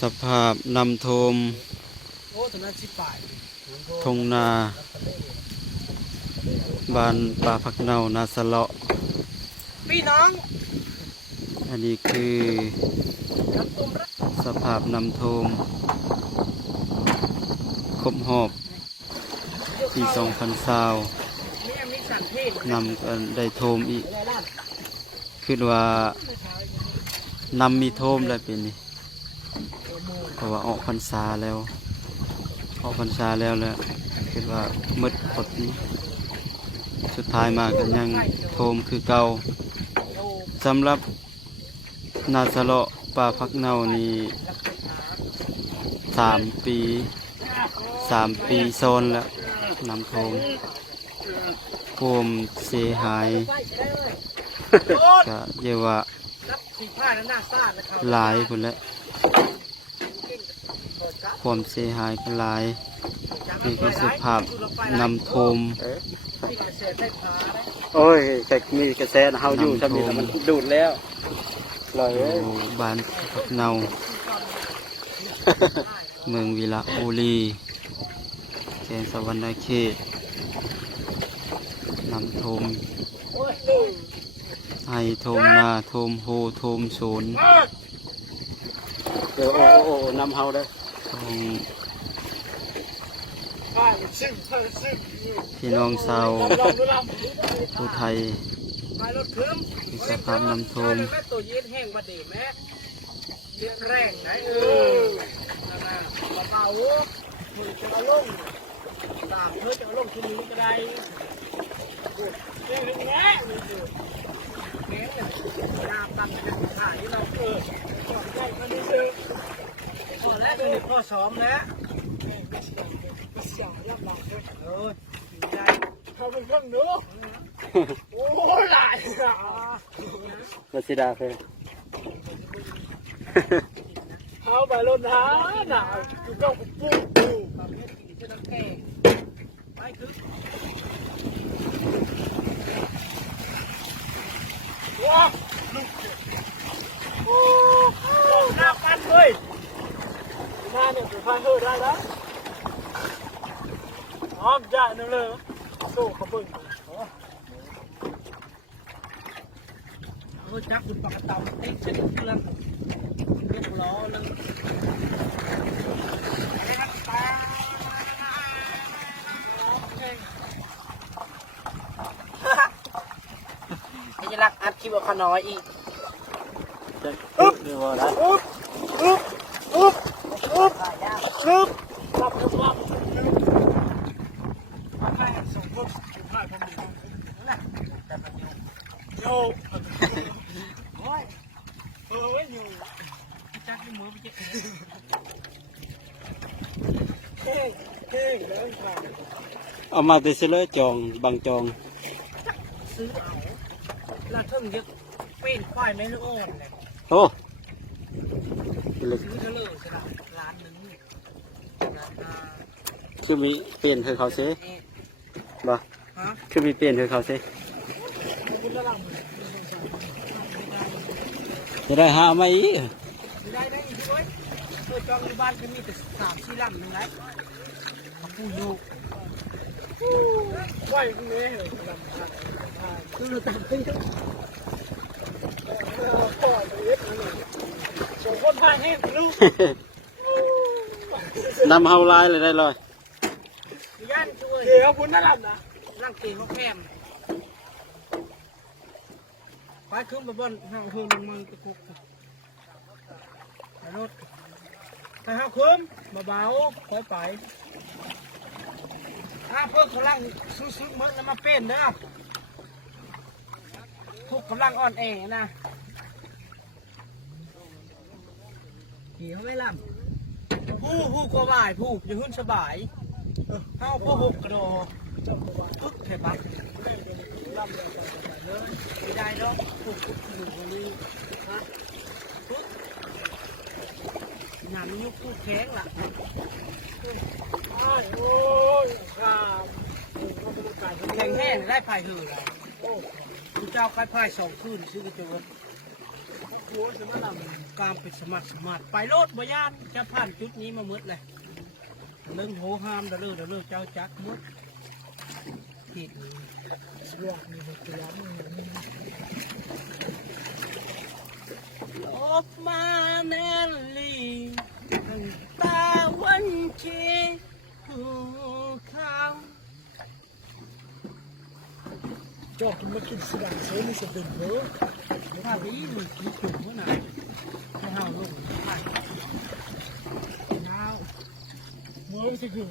สภาพนำโทมโอ้ตอนนั้นสิบปลายทงนาบ้านป่าพักเนานาสะเลาะพี่น้อง อันนี้คือกับตุ้มรักสภาพนำโทมครบหอบปี2020เนี่ยมีสันเทศนำกันได้โทมอีกอะไรล่ะคิดว่านำมีโทมแล้วเป็นนี่ เพราะว่าออกพรรษาแล้ว ออกพรรษาแล้วแล้วคิดว่าหมืดพดนี้สุดท้ายมากันยังโทมคือเก่าโอ้สำหรับนาสะเลาะป่าพักเนานี่สามปีสามปีโซนแล้วนำโทมโคมเสียหายไปใช่เลยโอ้ก็เรียกว่ารับสีผ้าแล้วหน้าซ่านะครับหลายคนแล้ว ความเสียหายก็หลายนี่คือสภาพนำโทมพี่เกษตรได้พาได้โอ้ยแต่มีกระแสเฮาอยู่นำทำนี่โทมแล้วมันดูดแล้วลอยอเอ้ยยู่บ้านพักเนาเมืองวิระบุรีแกนสวรรณเขตนำโทมโอ้ยให้โทมนาโทมโฮโทมโสนเดี๋ยวโอ้โอ้โอ้นำเฮาเด้ พี่น้องชาวองดูลองผู้ไทยพิสภาพนำโทมแม่ตัวเย็นแห้งมแรงไหนเออนะนะเบาๆมือจะลงตามเธอจะลงที่นี้ก็ได้เรื่องนี้แง่เลยคือแง่เลยน้ำตั้งเป็นถ่ายที่เราเออก่อนได้ก็นี่คือก่ อนแรกคือพ่อซ้อมแล้วเสียงรับรองเออใจ เขาเนเรื่คือโอ้หลายอะรัชดาเพิ่นไปรถน้าหนาวอยู่ก็ปุ๊บปุ๊บจะนักแก่ไปคือว้าลูกโอ้หน้าปั้นเลยหน้าเนี่ยจะพายเฮอได้แล้วอ้อมจ่ายนั่นเลยโซ่เขาเบิ่งเออจับคุณปากตำเต็กเส้นเครื่องเรียบร้อยแล้วจะรักอัดคลิปกับขน้อยอีกจะอุ๊บเดี๋ยวว่าได้วบอุ๊บอุ๊บอุ๊บอุ๊บรับรับรับแม่ส่งปุ๊บผ่านผมนะ โย่โอ้ยเออเว้ยอยู่จักที่มือไปเจ๊เฮ้ยเฮ้ยเลยค่ะเอามาแต่เสลอจองบางจองซื้อเอาแล้วเท่งยึดเป็นควายแม่ลูกอ่อนเลยโอ้ลึกซื้อเท่าเลยสลับร้านหนึ่งราคาคือมีเปลี่ยนคือเขาเซ่เอ๊ะบ่ฮะคือมีเปลี่ยนคือเขาเซ่คุณระวังมือ จะได้หามาอีกไม่ได้ได้อีกด้วยเออจองอยู่บ้านก็มีแต่สามสี่ลำหนึ่งไรมาปูอยู่ไหวพวกนี้เหรอลำพังคือเราตามไปเยอะพ่อเล็กเลยสองคนพายแห้งลูกนำเฮาลายเลยได้เลยย่านช่วยเดี๋ยวบุญนั่นแหละนะนั่งตีเขาแคม ไปขึ้นไปบนห้างเฮือนมันตะกุกไปรถไปห้าคุ้มเบาๆค่อยไปถ้าเพิ่งกำลังซื้อๆมันแล้วมาเป็นเด้อทุกกำลังอ่อนแอนะเหี่ยวไม่ล่ำผู้ผู้ก็บ่ายผู้อย่าขึ้นสบายเฮาพ่อหกกระโดดปึ๊กเทบัก ไม่ได้เนาะถูกถูกอยู่วันนี้ฮะทุกหนามยุบคู่แข้งล่ะโอ้ยครับแข็งแห้งได้ผายหือละโอ้วคุณเจ้าก็ไผ่สองคืนซื้อกระจกกามเป็นสมัครสมัครไปโลดบ่ยานจะผ่านจุดนี้มาเมื่อเลยเรื่องโหหามเดือดเดือดเจ้าจักมื่อ thịt luộc lột ma nè lì ta quên chê không cho cái mất kinh sư đàn sớm nó sẽ bình vỡ nó thả ví rồi ký nào mới sẽ gửi